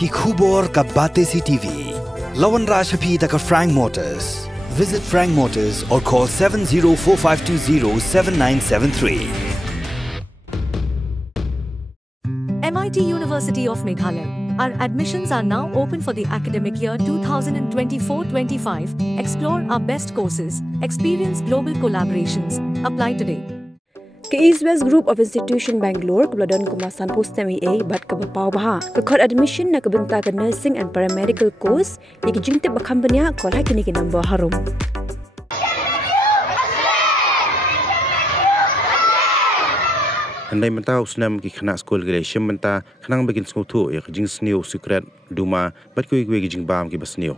ki khubor ka Batesi TV. Lawan Rashapi da ka Frank Motors. Visit Frank Motors or call 7045207973. MIT University of Meghalaya. Our admissions are now open for the academic year 2024-25. Explore our best courses, experience global collaborations. Apply today. Ke East West Group of Institution Bangalore kebeladaan kemasan post MA bat ke berpau baha ke kod admission nak kebenta ke nursing and paramedical course yang jingtip bakambanya kol hai kini ke number harum. Andai mentau senam ki Khynnah school gele Shimet khanang begin smutu ya jing snew secret Duma bat ku ki jing bam ki basnew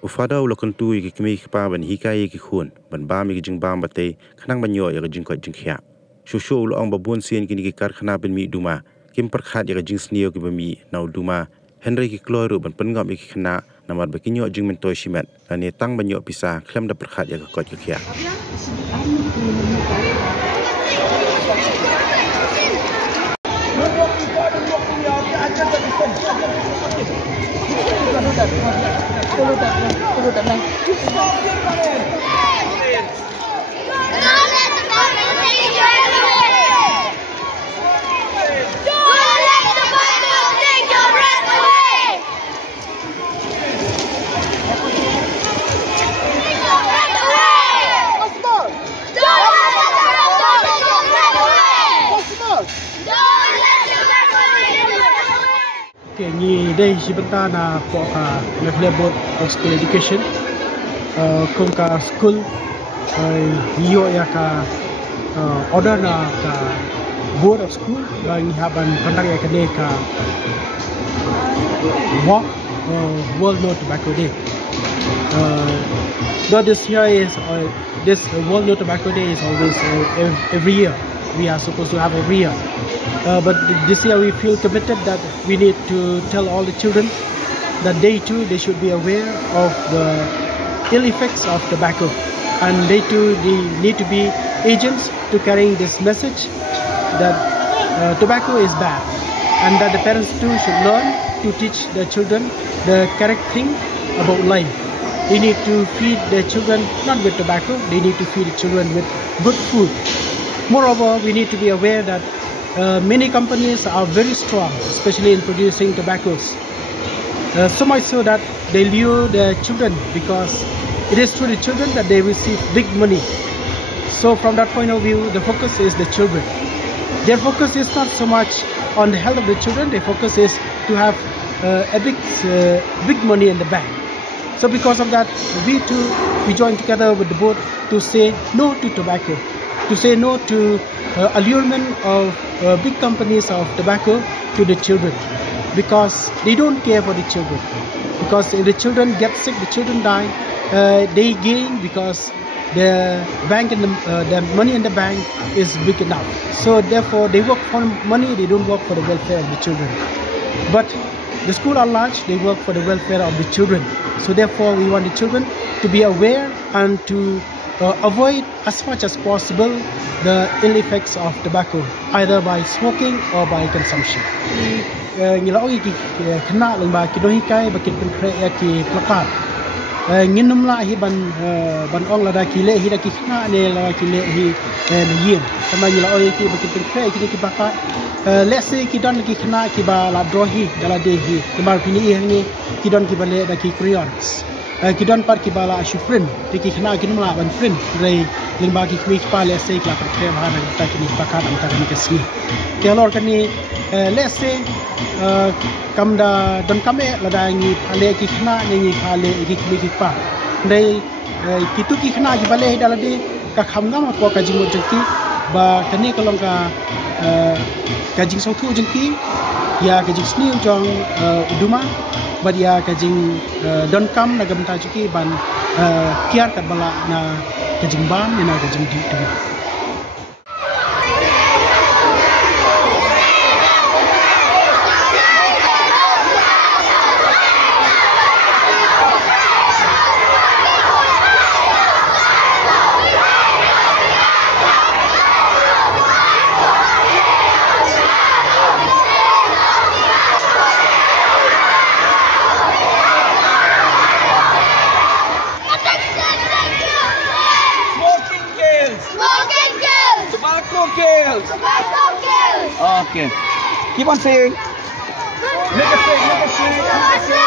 ufada ulokon tu ki kimi pa ban hikai ki khun ban bam ki jing bam bate khanang banyo ya jing ko jing khya shushu ulong babun sien ki Kharkhana Pynmih Duma kim perkhat ya jing snew ki bami nau Duma Henry ki kloru ban Pynngop ki Khynnah namar bekinyo jing Myntoi Shimet ani Tang banyo pisah klem da perkhat ya ko jing khya Ni day Shimet na po ka level of school education kung ka school iyo ya ka order na ka board of school bang haban pandang ya kene ka walk World No Tobacco Day. Though this year is this World No Tobacco Day is always every year. We are supposed to have every year. But this year we feel committed that we need to tell all the children that they too they should be aware of the ill effects of tobacco, and they need to be agents to carrying this message that tobacco is bad, and that the parents too should learn to teach their children the correct thing about life. They need to feed their children not with tobacco, they need to feed the children with good food. Moreover, we need to be aware that many companies are very strong, especially in producing tobaccos. So much so that they lure their children because it is through the children that they receive big money. So from that point of view, the focus is the children. Their focus is not so much on the health of the children, their focus is to have a big money in the bank. So because of that, we join together with the board to say no to tobacco, to say no to allurement of big companies of tobacco to the children, because they don't care for the children. Because if the children get sick, the children die, they gain because the bank and the money in the bank is big enough. So therefore, they work for money, they don't work for the welfare of the children. But the school at large, they work for the welfare of the children. So therefore, we want the children to be aware and to avoid as much as possible the ill effects of tobacco, either by smoking or by consumption. Ngilaoy ki Khynnah lengba ki dohikai bakit penkre ya ki plakat. Nginum la hi ban ong la da ki le hi da ki Khynnah ne la ki le hi yin. Sama ngilaoy ki bakit penkre ki plakat. Let's say ki don ki Khynnah ki ba la drohi dala de hi. Lemar pini ni ki don ki ba le da ki Koreans. Kidon par ki bala shuprin ki Khynnah ki numla ban print rei lingba ki kmi pa le sei kla par kre bahana ta ki ni pakat am ta ni kesni ke lor kani le sei kam da don kame la da ngi ale ki Khynnah ni ale ki kmi ki pa rei ki tu ki Khynnah ki bale dala de ka kham na ma ko ka jing jengki ba kani kalong ka jing so thu jengki ya ka jing sni jong Duma badia kajing don kam na gamta chuki ban kiar kat bala na kajing bam ni na kajing di tu. Okay. Keep on saying. Make a say.